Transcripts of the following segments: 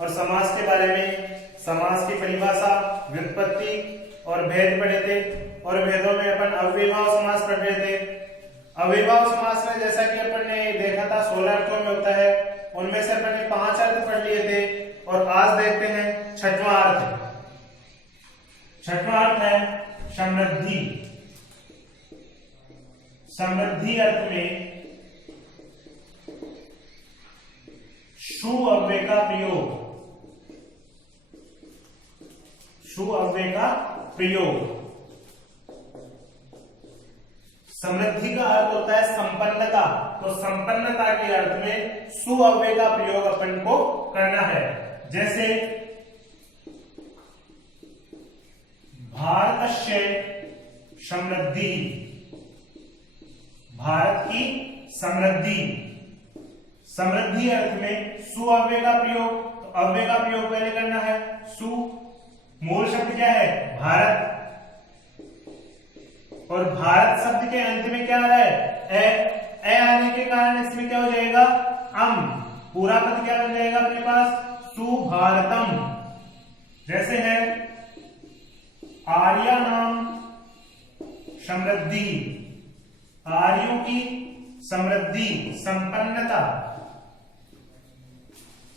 और समास के बारे में, समास की परिभाषा, व्युत्पत्ति और भेद पढ़े थे। और भेदों में अपन अव्ययभाव समास पढ़ रहे थे। अव्ययभाव समास में जैसा कि अपन ने देखा था 16 अर्थों में होता है, उनमें से अपन ने 5 अर्थ पढ़ लिए थे। और आज देखते हैं छठवां अर्थ। छठवां अर्थ है समृद्धि। समृद्धि अर्थ में शु अव्यय का प्रयोग, शु अव्यय का प्रयोग। समृद्धि का अर्थ होता है संपन्नता, तो संपन्नता के अर्थ में सु अव्यय का प्रयोग अपन को करना है। जैसे भारतस्य समृद्धि, भारत की समृद्धि। समृद्धि अर्थ में सु अव्यय का प्रयोग, तो अव्यय का प्रयोग पहले करना है सु। मूल शब्द क्या है? भारत। और भारत शब्द के अंत में क्या आ रहा है? ए आने के कारण इसमें क्या हो जाएगा? अम। पूरा पद क्या बन जाएगा अपने पास? सुभारतम। जैसे है आर्या नाम समृद्धि, आर्यों की समृद्धि, संपन्नता।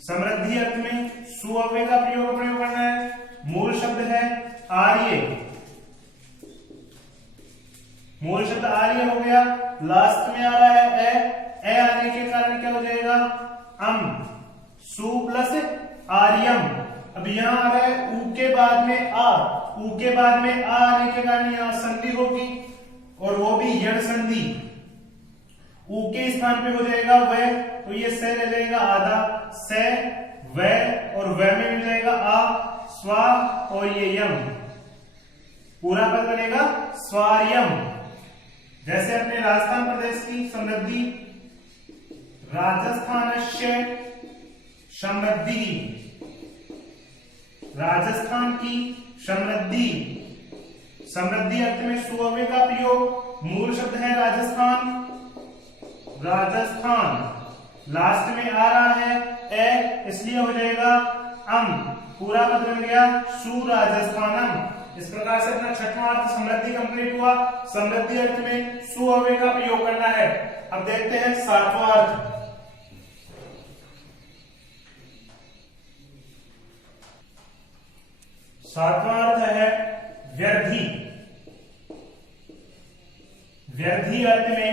समृद्धि अर्थ में सु अव्यय का प्रयोग करना है। मूल शब्द है आर्य, मूल शब्द आर्य हो गया। लास्ट में आ रहा है ए आने के कारण क्या हो जाएगा? अम। सु प्लस आर्यम। अब यहां आ रहा है ऊ के बाद में आ, ऊ के बाद में आ आने के कारण यहां संधि होगी, और वो भी यण संधि। ऊ के स्थान पे हो जाएगा वह, तो ये से रह जाएगा आधा, से वह, और वह में मिल जाएगा आ, स्वा, और ये यम। पूरा पद बनेगा स्वार्यम। जैसे अपने राजस्थान प्रदेश की समृद्धि, राजस्थानस्य समृद्धि, राजस्थान की समृद्धि। समृद्धि अर्थ में सु अव्यय का प्रयोग। मूल शब्द है राजस्थान, राजस्थान। लास्ट में आ रहा है ए, इसलिए हो जाएगा अम। पूरा पद बन गया सुराजस्थानम। इस प्रकार से अपना छठवां अर्थ समृद्धि कंप्लीट हुआ। समृद्धि अर्थ में सु अव्यय का प्रयोग करना है। अब देखते हैं सातवां अर्थ। सातवां अर्थ है व्यर्थी। व्यर्थी अर्थ में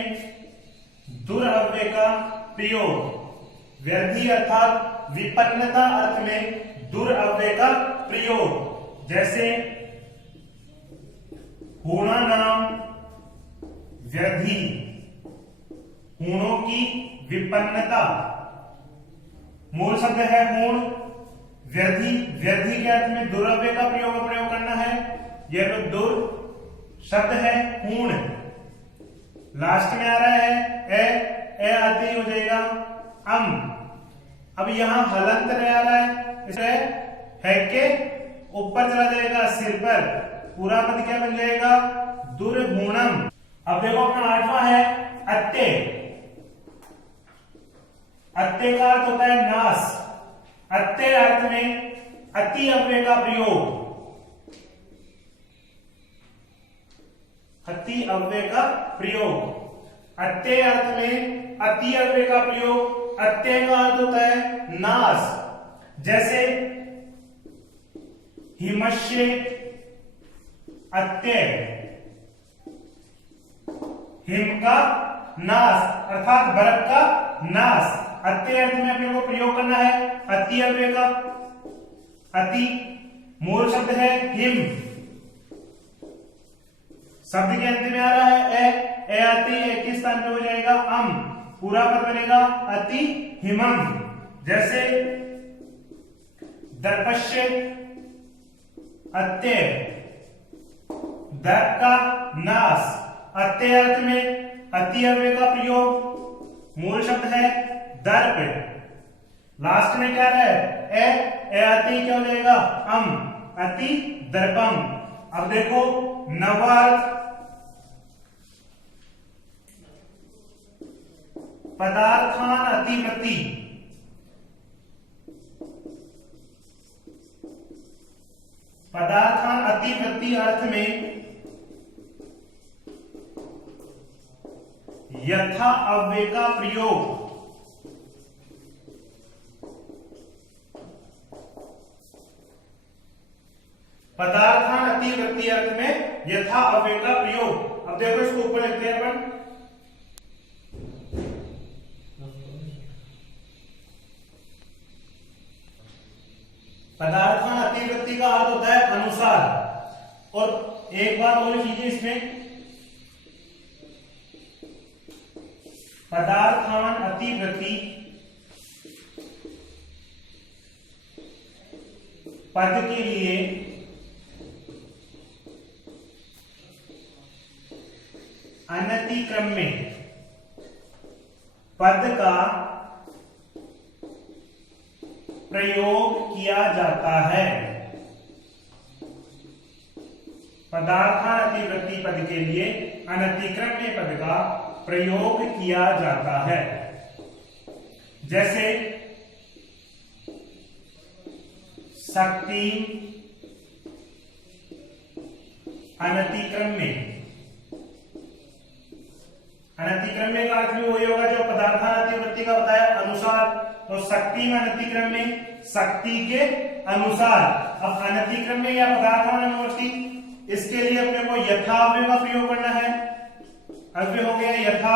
दुरव्यय का प्रयोग। व्यर्थी अर्थात विपन्नता अर्थ में दुरव्यय का प्रयोग। जैसे हूणा नाम व्यर्थी, हूणों की विपन्नता। मूल शब्द है हूण, व्यर्थी। व्यर्थी के अर्थ में दुरव्यय का प्रयोग करना है। यह जो दुर शब्द है हूण, लास्ट में आ रहा है ए आते ही हो जाएगा अम। अब यहां हलंत आ रहा है, इसे है के ऊपर चला जाएगा सिर पर। पूरा पद क्या बन जाएगा? दुर्गुणम। अब देखो अपना आठवां है अत्ते। अत्ते का अर्थ होता है नाश। अत्ते अर्थ में अति अव्यय का प्रयोग, अति अव्यय का प्रयोग। अत्ते अर्थ में अति अव्यय का प्रयोग। अत्ते का अर्थ होता है नाश। जैसे हिमस्य अत्ते, हिम का नाश अर्थात बर्फ का नाश। अत्ते अर्थ में अपने को प्रयोग करना है अति अव्यय का। अति मूल शब्द है हिम, शब्द के अंत में आ रहा है ए आती एक ही स्थान पे हो जाएगा अम। पूरा पद बनेगा अति हिमम। जैसे दर्पश्य अत्य, दर्प का नाश। अत्य अर्थ में अति अव्यय का प्रयोग। मूल शब्द है दर्प। लास्ट में क्या है ए आती क्या हो जाएगा अम, अति दर्पम। अब देखो नवार्थ पदार्थान अतिवृत्ति। पदार्थान अतिवृत्ति अर्थ में यथा अव्यय का प्रयोग पदार्थान अतिवृत्ति अर्थ में यथा अव्यय का प्रयोग। अब देखो इसको ऊपर लिखते हैं अपन। पदार्थान अतिवृत्ति का अर्थ होता है अनुसार। और एक बात और कीजिए इसमें, पदार्थान अतिवृत्ति पद के लिए अनतिक्रम में पद का प्रयोग किया जाता है। पदार्थान अतिवृत्ति पद के लिए अनतिक्रम में पद का प्रयोग किया जाता है। जैसे शक्ति अनतिक्रम में, अनतिक्रम में का अर्थ भी वही होगा जो पदार्थान अतिवृत्ति का बताया अनुसार। तो शक्ति में अनतिक्रम में शक्ति के अनुसार। अब अनतिक्रम में या पदार्थान अनुवर्ती, इसके लिए अपने को यथा अव्यय का प्रयोग करना है। अव्यय हो गया यथा,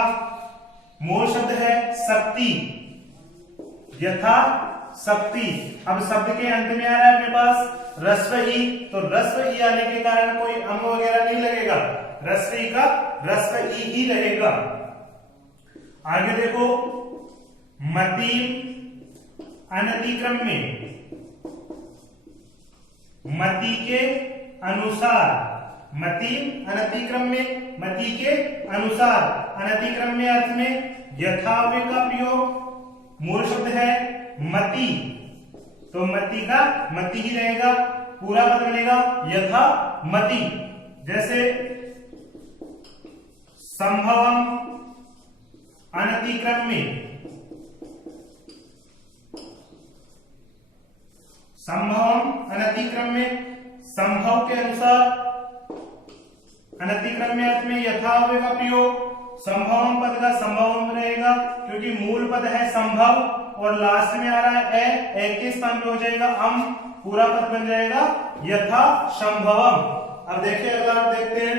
मूल शब्द है शक्ति, यथा शक्ति। अब शब्द के अंत में आ रहा है अपने पास रस्व ई, तो रस्व ई आने के कारण कोई अंग वगैरह नहीं लगेगा, रस्व ई का रस्व ई ही रहेगा। आगे देखो मति अनतिक्रम में मति के अनुसार, मति अनतिक्रम में मति के अनुसार, अनतिक्रम में अर्थ में यथाव्यय का प्रयोग, मूल शब्द है मति, तो मति का मति ही रहेगा, पूरा पद बनेगा यथा मति। जैसे संभवम अनतिक्रम में, संभवम अनतिक्रम में संभव के अनुसार, अनतिक्रम में अर्थ में यथाव्यय का प्रयोग, संभवम पद का संभवम रहेगा क्योंकि मूल पद है संभव और लास्ट में आ रहा है ए के स्थान पे हो जाएगा अम, पूरा पद बन जाएगा यथा संभवम। अब देखिए अगला आप देखते हैं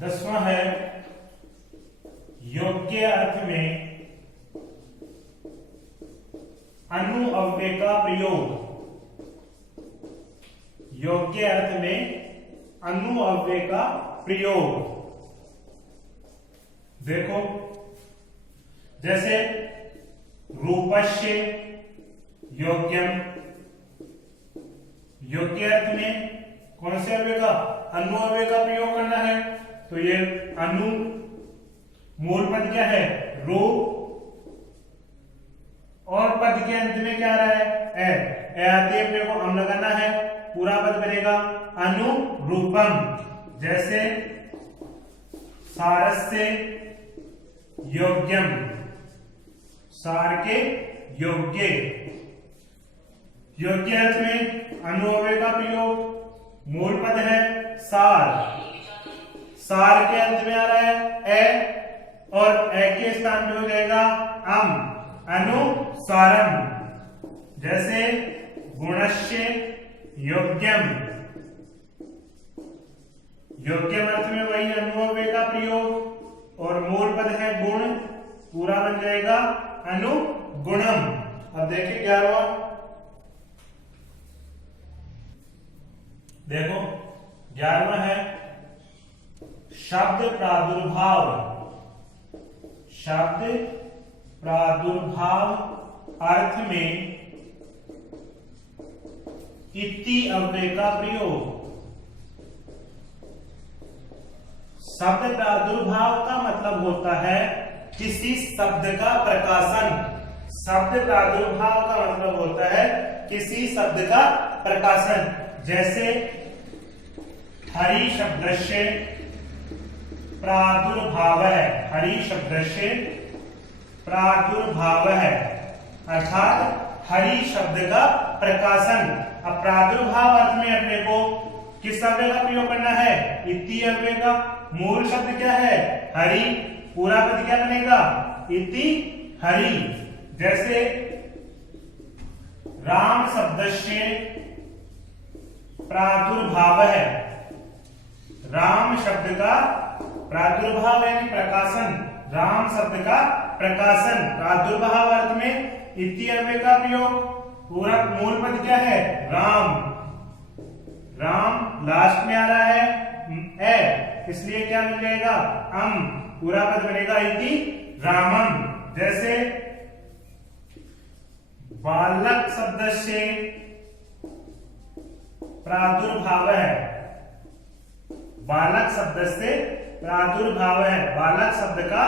10वां है योग्य अर्थ में अनुअव्यय का प्रयोग। योग्य अर्थ में अनुअव्यय का प्रयोग देखो, जैसे रूपस्य योग्यम, योग्य अर्थ में कौन से अव्यय का, अनुअव्यय का प्रयोग करना है। तो ये अनु मूल पद क्या है रू, और पद के अंत में क्या आ रहा है ए आते अपने को अम लगाना है, पूरा पद बनेगा अनुरूपम। जैसे सारस्य योग्यम, सार के योग्य, योग्य अर्थ में अनुअव्यय का प्रयोग, मूल पद है सार, सार के अंत में आ रहा है ए और ए के स्थान पे हो जाएगा अम, अनुसारम। जैसे गुणस्य योग्यम, योग्यम अर्थ में वही अनुअव्यय का प्रयोग और मूल पद है गुण, पूरा बन जाएगा अनुगुणम। अब देखिए 11वां, देखो 11वां है शब्द प्रादुर्भाव। शब्द प्रादुर्भाव अर्थ में इति अव्यय का प्रयोग। शब्द प्रादुर्भाव का मतलब होता है किसी शब्द का प्रकाशन। शब्द प्रादुर्भाव का मतलब होता है किसी शब्द का प्रकाशन। जैसे हरि शब्दस्य प्रादुर्भाव है, हरि शब्दस्य प्रादुर्भाव है, अर्थात हरि शब्द का प्रकाशन। अब प्रादुर्भाव अर्थ में अपने को किस अव्यय का प्रयोग करना है? इति अव्यय का। मूल शब्द क्या है? हरि। पूरा पद क्या बनेगा? इति हरि। जैसे राम शब्दस्य प्रादुर्भाव है, राम शब्द का प्रादुर्भाव यानी प्रकाशन, राम शब्द का प्रकाशन। प्रादुर्भाव अर्थ में इति अव्यय का प्रयोग। पूरा मूल पद क्या है? राम। राम लास्ट में आ रहा है इसलिए क्या मिल जाएगा? अम। पूरा पद बनेगा इति रामम। जैसे बालक शब्द से प्रादुर्भाव है, बालक शब्द से प्रादुर्भाव है, बालक शब्द का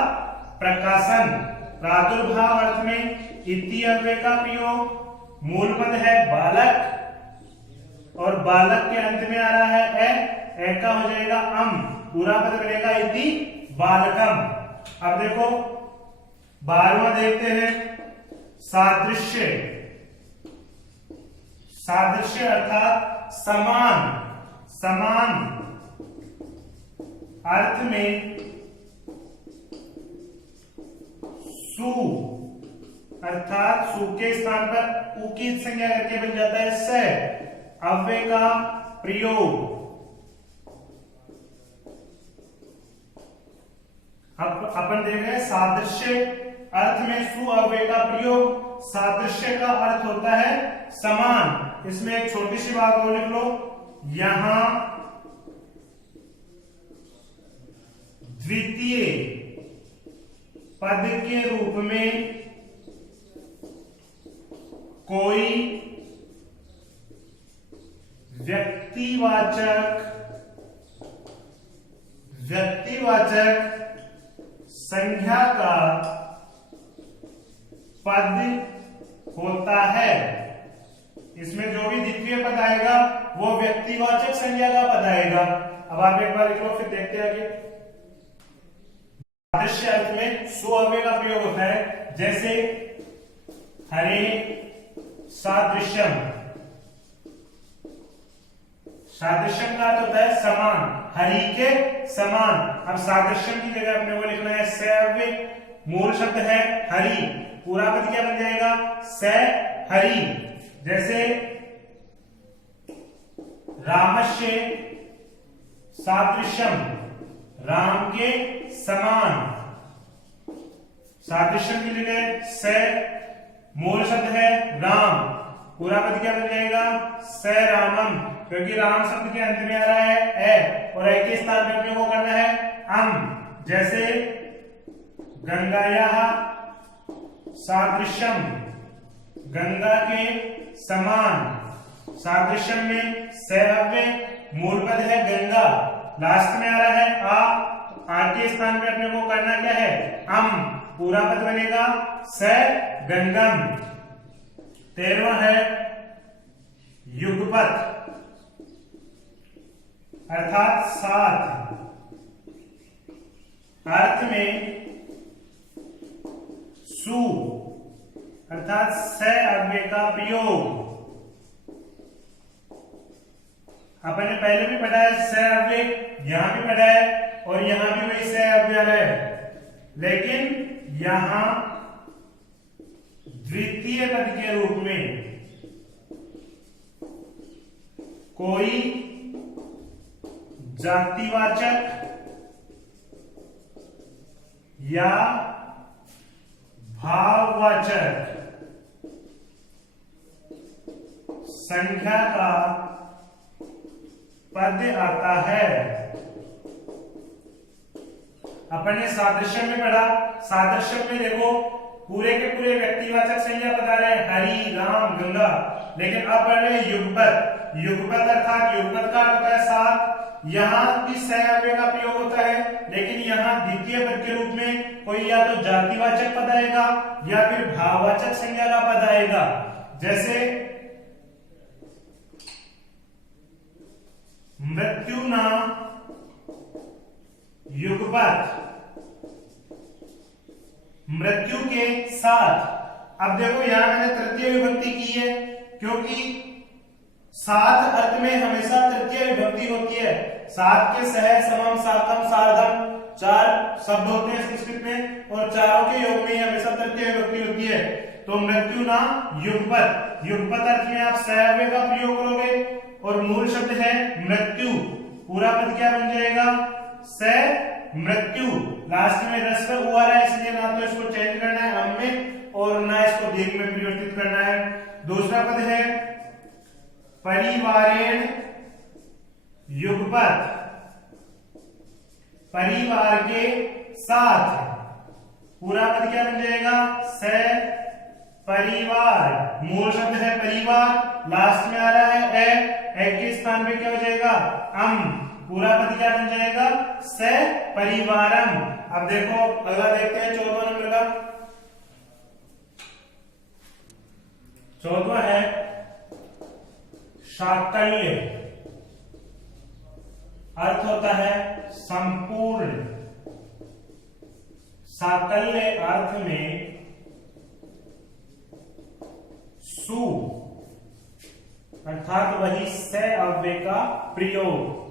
प्रकाशन। प्रादुर्भाव अर्थ में इति अव्यय का प्रयोग। मूल पद है बालक और बालक के अंत में आ रहा है ए का हो जाएगा अम। पूरा पद बनेगा इति बालकम। अब देखो 12वां देखते हैं, सादृश्य। सादृश्य अर्थात समान। समान अर्थ में सु अर्थात सु के स्थान पर उ की संज्ञा करके बन जाता है स अव्यय का प्रयोग। अब अपन देख रहे हैं सादृश्य अर्थ में सु अव्यय का प्रयोग। सादृश्य का अर्थ होता है समान। इसमें एक छोटी सी बात और लिख लो, यहां द्वितीय पद के रूप में कोई व्यक्तिवाचक संख्या का पद होता है। इसमें जो भी द्वितीय पद आएगा वो व्यक्तिवाचक संज्ञा का पद आएगा। अब आप एक बार लिख लो, फिर देखते हैं आगे। सादृश्य अर्थ में सु अव्यय का प्रयोग होता है। जैसे हरे सादृश्यम। सादृश्यम का अर्थ होता है समान, हरि के समान। अब सादृश्यम की जगह अपने को लिखना है स अव्यय। मूल शब्द है हरि, पूरा पद क्या बन जाएगा? स हरि। जैसे रामस्य सादृश्यम, राम के समान। सादृश्यम की जगह स, मूल शब्द है राम, पूरा पद क्या बन जाएगा? स रामम। क्योंकि राम शब्द के अंत में आ रहा है ए और ए के स्थान पे अपने को करना है अम। जैसे गंगायाः सादृश्यम, गंगा के समान। सादृश्यम में स अव्यय, मूल पद है गंगा, लास्ट में आ रहा है आ के स्थान पे अपने को करना क्या है? अम। पूरा पद बनेगा स गंगम। 13वां है युगपत अर्थात साथ। अर्थ में सु अर्थात स अव्यय का प्रयोग। अपन ने पहले भी पढ़ा है स अव्यय, यहां भी पढ़ा है और यहां भी वही स अव्यय है, लेकिन यहां द्वितीय पद के रूप में कोई जातिवाचक या भाववाचक संख्या का पद आता है। अपन ने सादृश्य में पढ़ा, सादृश्य में देखो पूरे के पूरे व्यक्तिवाचक संज्ञा बता रहे हैं हरि, राम, गंगा, लेकिन अब पढ़ रहे हैं युगपत। युगपत अर्थात युगपत का अर्थ है साथ। यहां भी स अव्यय का प्रयोग होता है, लेकिन यहां द्वितीय पद के रूप में कोई या तो जातिवाचक पद आएगा या फिर भाववाचक संज्ञा का पद आएगा। जैसे मृत्युना युगपत, मृत्यु के साथ। अब देखो यहां मैंने तृतीय विभक्ति की है क्योंकि सात अर्थ में हमेशा तृतीय विभक्ति होती है। सात के सह, समम, साकम, सार्धम 4 शब्द होते हैं संस्कृत में और चारों के योग में ही हमेशा तृतीय विभक्ति होती है। तो मृत्यु ना युगपत, युगपत अर्थ में आप सव्य का प्रयोग करोगे और मूल शब्द है मृत्यु, पूरा पद क्या बन जाएगा? स मृत्यु। लास्ट में रस्व हुआ है इसलिए ना तो इसको चेंज करना है अम में और ना इसको दीर्घ में परिवर्तित करना है। दूसरा पद है परिवारेण युगपत, परिवार के साथ, पूरा पद क्या बन जाएगा? स परिवार, मूल शब्द है परिवार, लास्ट में आ रहा है ए के स्थान पे क्या हो जाएगा? अम, पूरा पद क्या बन जाएगा? स परिवारम। अब देखो अगला देखते हैं 14वां नंबर का। 14वां है साकल्य, अर्थ होता है संपूर्ण। साकल्य अर्थ में सु अर्थात वही स अव्यय का प्रयोग।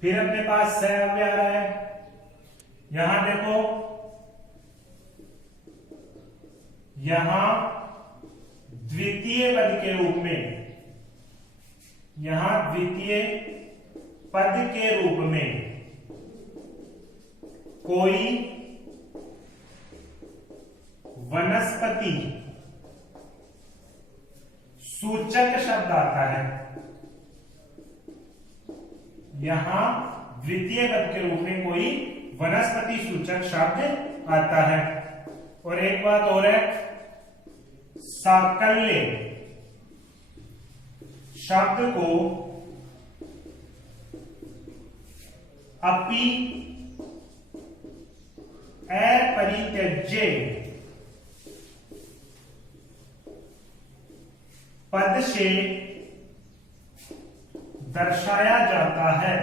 फिर अपने पास स अव्यय आ रहा है, यहां देखो, यहां द्वितीय पद के रूप में, यहां द्वितीय पद के रूप में कोई वनस्पति सूचक शब्द आता है। यहां द्वितीय पद के रूप में कोई वनस्पति सूचक शब्द आता है। और एक बात और है, साकल्य शब्द को अपि अपरित्यज्य पद से दर्शाया जाता है।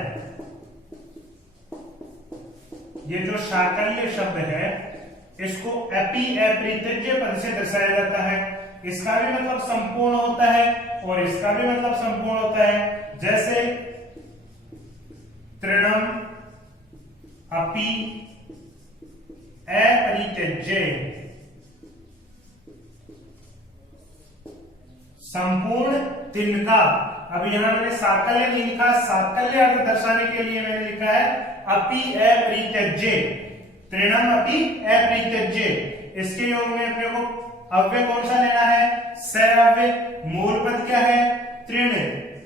ये जो साकल्य शब्द है इसको अपि अपरित्यज्य पद से दर्शाया जाता है। इसका भी मतलब संपूर्ण होता है और इसका भी मतलब संपूर्ण होता है। जैसे तृणम अपि अपरित्यज्य, संपूर्ण तिनका। अब यहां मैंने साकल्य नहीं लिखा, साकल्य अर्थ दर्शाने के लिए मैंने लिखा है अपि अपरित्यज्य, तृणम अपि अपरित्यज्य। इसके योग में अपने को अव्यय कौन सा लेना है? स अव्यय। मूल पद क्या है? तृण,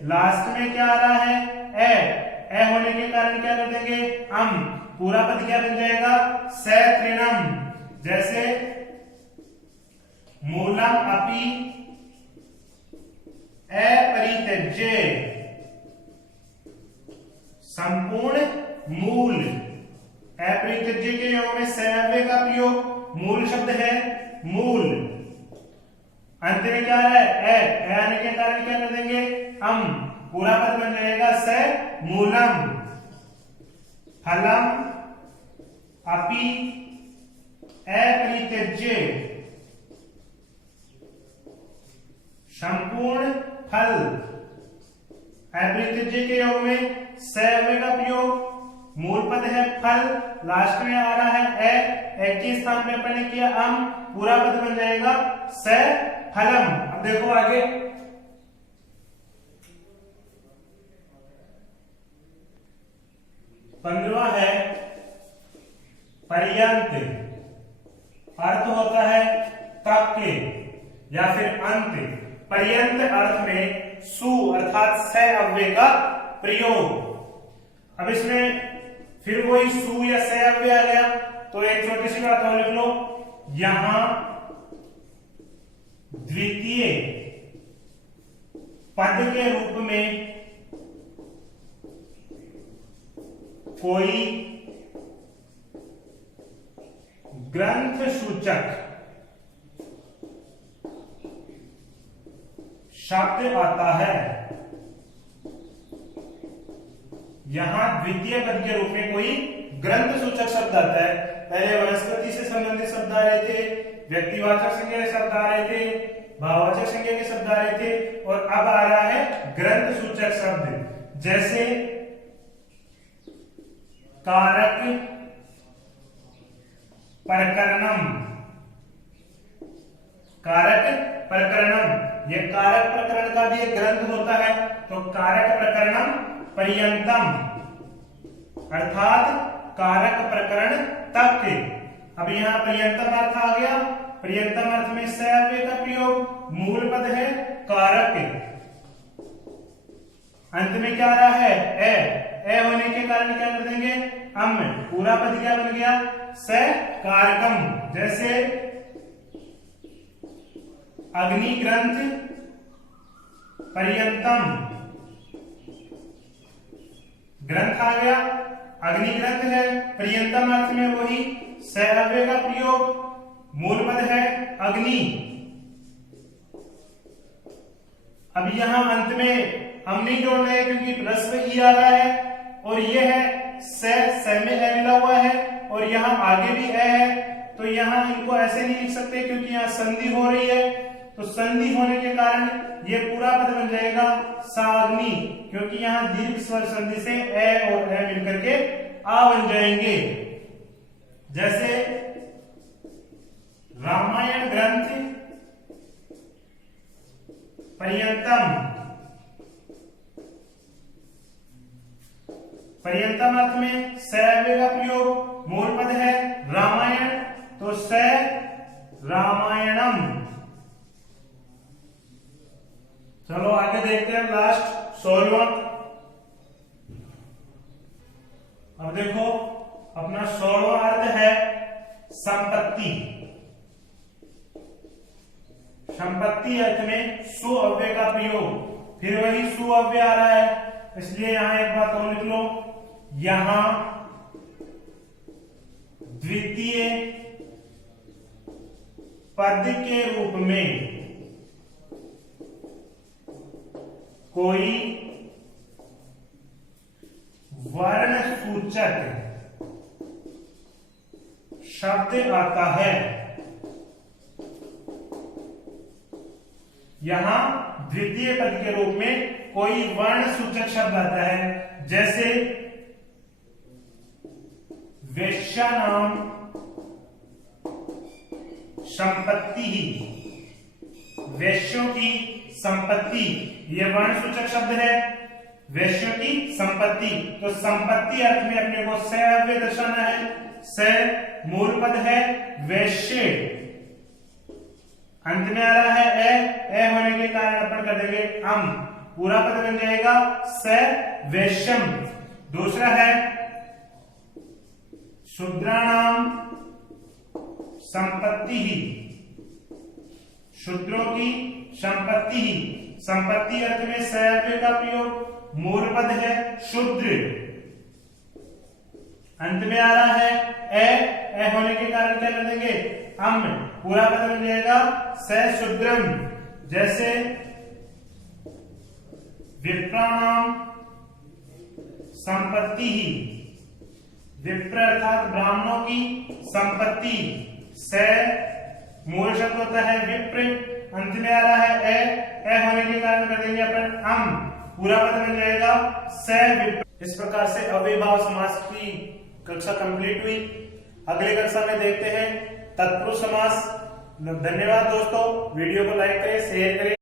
लास्ट में क्या आ रहा है? ए होने के कारण क्या कर देंगे? अम, पूरा पद क्या बन जाएगा? स तृणम। जैसे मूलम अपि अपरित्यज्य, संपूर्ण मूल। अपरित्यज्य के योग में स अव्यय का प्रयोग, मूल शब्द है मूल, अंत में क्या है? ए आने के कारण क्या कर देंगे? अम, पूरा पद बन जाएगा स मूलम। फलम अपि अपरित्यज्य, संपूर्ण फल। अपरित्यज्य के योग में स अव्यय का प्रयोग, मूल पद है फल, लास्ट में आ रहा है ए के स्थान पे अपन ने किया अम, पूरा पद बन जाएगा स फलम। अब देखो आगे, पंद्रवा है पर्यंत, अर्थ होता है तक या फिर अंत। पर्यंत अर्थ में सु अर्थात स अव्यय का प्रयोग। अब इसमें फिर वही सु या स अव्यय आ गया, तो एक छोटी सी बात और लिख लो, यहां द्वितीय पद के रूप में कोई ग्रंथ सूचक शब्द आता है। यहां द्वितीय पद के रूप में कोई ग्रंथ सूचक शब्द आता है। पहले वनस्पति से संबंधित शब्द आ रहे थे, व्यक्तिवाचक संज्ञा के शब्द आ रहे थे, भाववाचक संज्ञा के शब्द आ रहे थे, और अब आ रहा है ग्रंथ सूचक शब्द, जैसे कारक प्रकरणम। कारक प्रकरणम, यह कारक प्रकरण का भी एक ग्रंथ होता है, तो कारक प्रकरणम पर्यंतम, अर्थात कारक प्रकरण तक के। अब यहाँ पर्यंतम अर्थ आ गया, पर्यंतम अर्थ में स अव्यय का प्रयोग, मूल पद है कारक, अंत में क्या आ रहा है ए होने के कारण क्या कर देंगे अम, पूरा पद क्या बन गया स कारकम। जैसे अग्नि ग्रंथ पर्यंतम, ग्रंथ आ गया, अग्नि ग्रंथ है, पर्यंतम अर्थ में वही स अव्यय का प्रयोग, मूल पद है अग्नि। अब यहां अंत में हम नहीं जोड़ना है क्योंकि ह्रस्व ई आ रहा है, और ये है स में ए मिला हुआ है, और यहाँ आगे भी ए है, तो यहाँ इनको ऐसे नहीं लिख सकते क्योंकि यहाँ संधि हो रही है, तो संधि होने के कारण ये पूरा पद बन जाएगा साग्नि, क्योंकि यहाँ दीर्घ स्वर संधि से ए और ए मिलकर के आ बन जाएंगे। जैसे रामायण ग्रंथ पर्यंतम, पर्यंतम अर्थ में स अव्यय का प्रयोग, मूल पद है रामायण, तो स रामायणम। चलो आगे देखते हैं लास्ट 16वां। अब देखो अपना 16वां अर्थ है संपत्ति। संपत्ति अर्थ में सु अव्यय का प्रयोग, फिर वही सु अव्यय आ रहा है, इसलिए यहां एक बात और लिख लो, यहां द्वितीय पद के रूप में कोई वर्ण सूचक शब्द आता है। यहां द्वितीय पद के रूप में कोई वर्ण सूचक शब्द आता है, जैसे वेश्या नाम संपत्ति ही, वेश्यों की संपत्ति, यह वर्ण सूचक शब्द है, वेश्यों की संपत्ति। तो संपत्ति अर्थ में अपने को स अव्यय दर्शाना है, स मूल पद है वैश्य, अंत में आ रहा है ए होने के कारण अपन कर देंगे अम, पूरा पद बन जाएगा स वैश्यम। दूसरा है शूद्राणाम संपत्ति ही, शूद्रों की संपत्ति ही, संपत्ति अर्थ में स अव्यय का प्रयोग, मूल पद है शूद्र, अंत में आ रहा है ए होने के कारण क्या कर देंगे अम, पूरा पद बन जाएगा स शूद्रम। जैसे विप्राणाम संपत्ति ही, विप्र अर्थात ब्राह्मणों की संपत्ति, स मूल शब्द होता है विप्र, अंत में आ रहा है ए होने के कारण कर देंगे अपन अम, पूरा पद बन जाएगा स विप्र। इस प्रकार से अव्ययभाव समास की कक्षा कंप्लीट हुई। अगली कक्षा में देखते हैं तत्पुरुष समास। धन्यवाद दोस्तों, वीडियो को लाइक करें, शेयर करें।